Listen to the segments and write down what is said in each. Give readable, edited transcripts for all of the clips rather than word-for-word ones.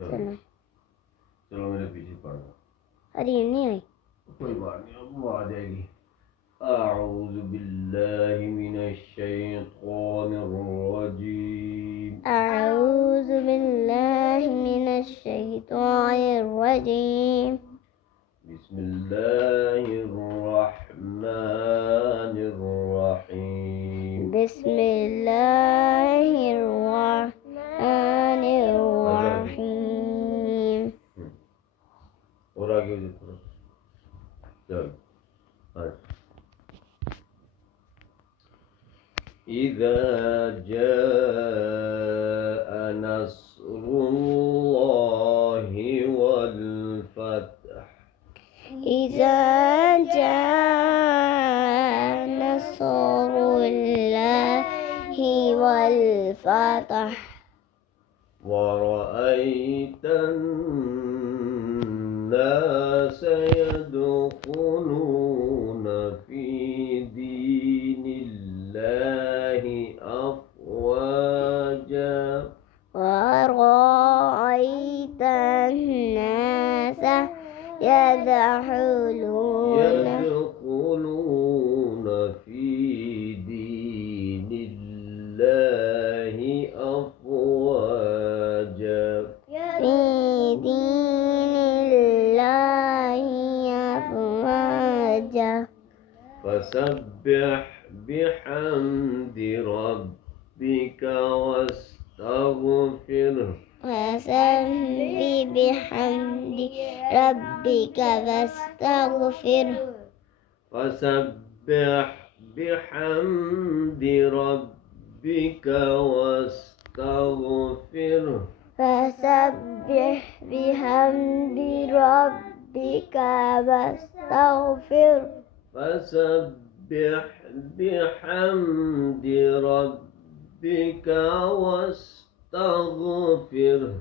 चलो चलो मेरे पीछे पढ़ो। अरे ये नहीं आई। कोई बात नहीं, अब वो आ जाएगी। अऊज़ु बिल्लाहि मिनश्शैतानिर्रजीम। अऊज़ु बिल्लाहि मिनश्शैतानिर्रजीम। बिस्मिल्लाहिर्रहमानिर्रहीम। बिस्मिल्लाहिर्रहमानिर्रहीम। और आगे हो जाओ थोड़ा। चल إذا جاء نصر الله والفتح إذا جاء نصر الله والفتح ورأيت الناس يدخلون في دين الله أفواجا ورأيت الناس يدخلون في دين الله أفواجا في دين الله أفواجا فسبح بحمد ربك واستغفره فسبح بحمد ربك واستغفره فسبح بحمد ربك واستغفره فسبح بحمد ربك واستغفره فسبح بحمد ربك واستغفره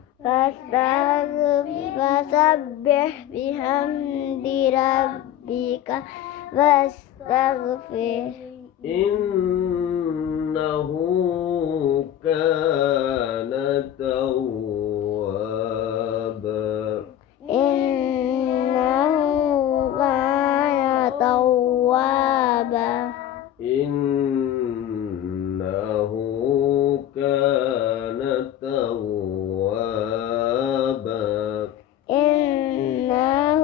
فسبح بحمد ربك واستغفره إنه كان توابا إنه كان توابا إنه كان توابا إنه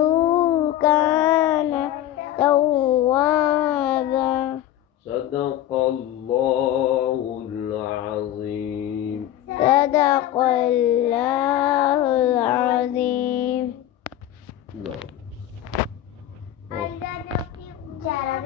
كان توابا صدق الله العظيم. صدق الله العظيم. No. Cara